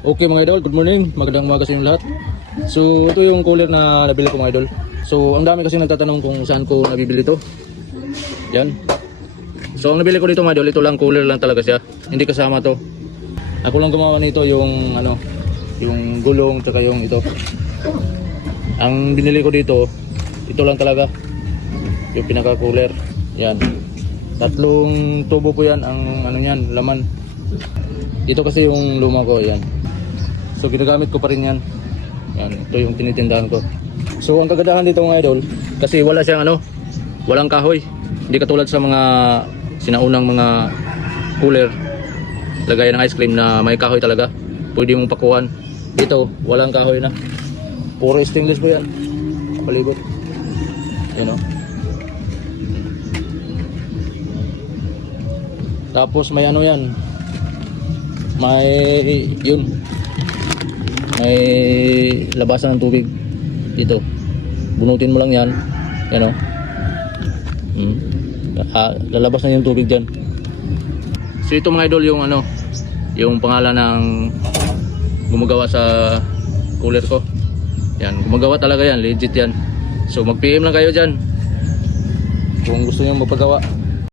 Okay mga idol, good morning, magandang umaga sa inyo lahat. So ito yung cooler na nabili ko mga idol. So ang dami kasi nagtatanong kung saan ko nabibili ito. Yan. So ang nabili ko dito mga idol, ito lang cooler lang talaga siya. Hindi kasama to. Ako lang gumawa nito yung yung gulong tsaka yung ito. Ang binili ko dito, ito lang talaga. Yung pinaka cooler. Yan. Tatlong tubo po yan ang niyan, laman. Ito kasi yung luma ko, yan. So ginagamit ko pa rin yan. Yan, ito yung tinitindahan ko. So ang kagandahan dito mga idol, kasi wala siyang walang kahoy. Hindi katulad sa mga sinaunang mga cooler, lagayan ng ice cream na may kahoy talaga. Pwede mong pakuhan. Dito, walang kahoy na. Puro stainless po yan. Palibot. Yan o. Tapos may yan. May labasan ng tubig dito. Bunutin mo lang yan. Yan o. Lalabas na yung tubig dyan. So ito mga idol yung yung pangalan ng gumagawa sa cooler ko. Yan, gumagawa talaga yan, legit yan. So mag PM lang kayo dyan kung gusto nyo magpagawa.